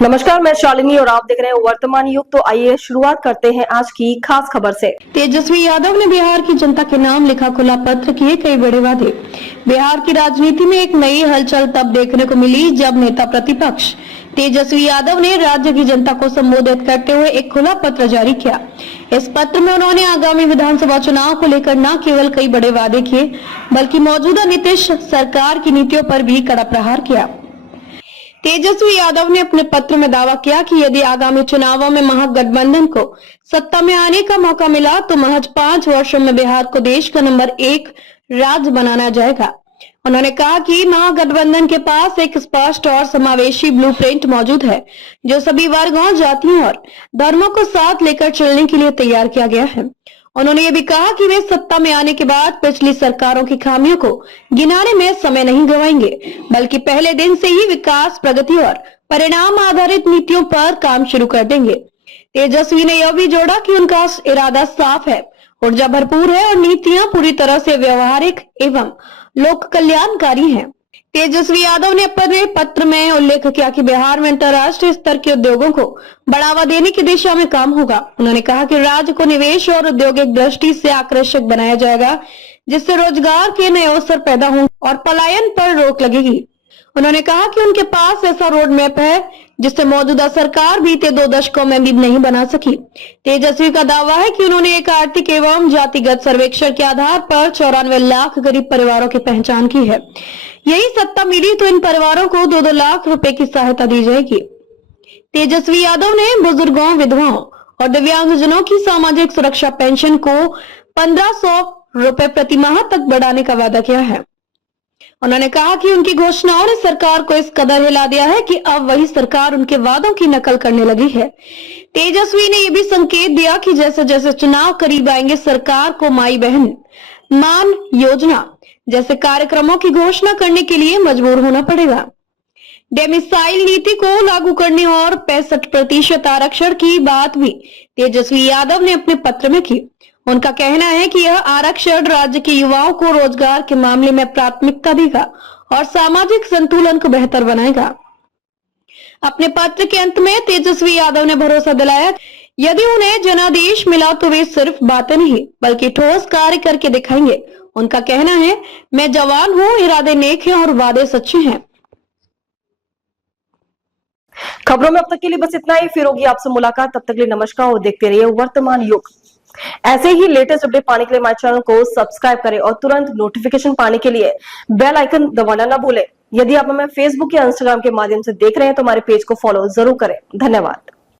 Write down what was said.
नमस्कार, मैं शालिनी और आप देख रहे हैं वर्तमान युग। तो आइए शुरुआत करते हैं आज की खास खबर से। तेजस्वी यादव ने बिहार की जनता के नाम लिखा खुला पत्र, किए कई बड़े वादे। बिहार की राजनीति में एक नई हलचल तब देखने को मिली जब नेता प्रतिपक्ष तेजस्वी यादव ने राज्य की जनता को संबोधित करते हुए एक खुला पत्र जारी किया। इस पत्र में उन्होंने आगामी विधानसभा चुनाव को लेकर न केवल कई बड़े वादे किए, बल्कि मौजूदा नीतीश सरकार की नीतियों पर भी कड़ा प्रहार किया। तेजस्वी यादव ने अपने पत्र में दावा किया कि यदि आगामी चुनावों में महागठबंधन को सत्ता में आने का मौका मिला तो महज 5 वर्षों में बिहार को देश का नंबर 1 राज्य बनाना जाएगा। उन्होंने कहा कि महागठबंधन के पास एक स्पष्ट और समावेशी ब्लूप्रिंट मौजूद है, जो सभी वर्गों, जातियों और धर्मों को साथ लेकर चलने के लिए तैयार किया गया है। उन्होंने ये भी कहा कि वे सत्ता में आने के बाद पिछली सरकारों की खामियों को गिनाने में समय नहीं गंवाएंगे, बल्कि पहले दिन से ही विकास, प्रगति और परिणाम आधारित नीतियों पर काम शुरू कर देंगे। तेजस्वी ने यह भी जोड़ा कि उनका इरादा साफ है, ऊर्जा भरपूर है और नीतियां पूरी तरह से व्यवहारिक एवं लोक कल्याणकारी हैं। तेजस्वी यादव ने अपने पत्र में उल्लेख किया कि बिहार में अंतर्राष्ट्रीय स्तर के उद्योगों को बढ़ावा देने की दिशा में काम होगा। उन्होंने कहा कि राज्य को निवेश और औद्योगिक दृष्टि से आकर्षक बनाया जाएगा, जिससे रोजगार के नए अवसर पैदा होंगे और पलायन पर रोक लगेगी। उन्होंने कहा कि उनके पास ऐसा रोड मैप है जिससे मौजूदा सरकार बीते 2 दशकों में भी नहीं बना सकी। तेजस्वी का दावा है कि उन्होंने एक आर्थिक एवं जातिगत सर्वेक्षण के आधार पर 94 लाख गरीब परिवारों की पहचान की है। यही सत्ता मिली तो इन परिवारों को 2-2 लाख रुपए की सहायता दी जाएगी। तेजस्वी यादव ने बुजुर्गों, विधवाओं और दिव्यांगजनों की सामाजिक सुरक्षा पेंशन को 1500 रुपए प्रति माह तक बढ़ाने का वादा किया है। उन्होंने कहा कि उनकी घोषणाओं ने सरकार को इस कदर हिला दिया है कि अब वही सरकार उनके वादों की नकल करने लगी है। तेजस्वी ने यह भी संकेत दिया कि जैसे जैसे चुनाव करीब आएंगे, सरकार को माई बहन मान योजना जैसे कार्यक्रमों की घोषणा करने के लिए मजबूर होना पड़ेगा। डेमिसाइल नीति को लागू करने और 65% आरक्षण की बात भी तेजस्वी यादव ने अपने पत्र में की। उनका कहना है कि यह आरक्षण राज्य के युवाओं को रोजगार के मामले में प्राथमिकता देगा और सामाजिक संतुलन को बेहतर बनाएगा। अपने पत्र के अंत में तेजस्वी यादव ने भरोसा दिलाया, यदि उन्हें जनादेश मिला तो वे सिर्फ बातें नहीं बल्कि ठोस कार्य करके दिखाएंगे। उनका कहना है, मैं जवान हूँ, इरादे नेक हैं और वादे सच्चे हैं। खबरों में अब तक के लिए बस इतना ही। फिर होगी आपसे मुलाकात, तब तक के लिए नमस्कार और देखते रहिए वर्तमान युग। ऐसे ही लेटेस्ट अपडेट पाने के लिए हमारे चैनल को सब्सक्राइब करें और तुरंत नोटिफिकेशन पाने के लिए बेल आइकन दबाना ना भूलें। यदि आप हमें फेसबुक या इंस्टाग्राम के माध्यम से देख रहे हैं तो हमारे पेज को फॉलो जरूर करें। धन्यवाद।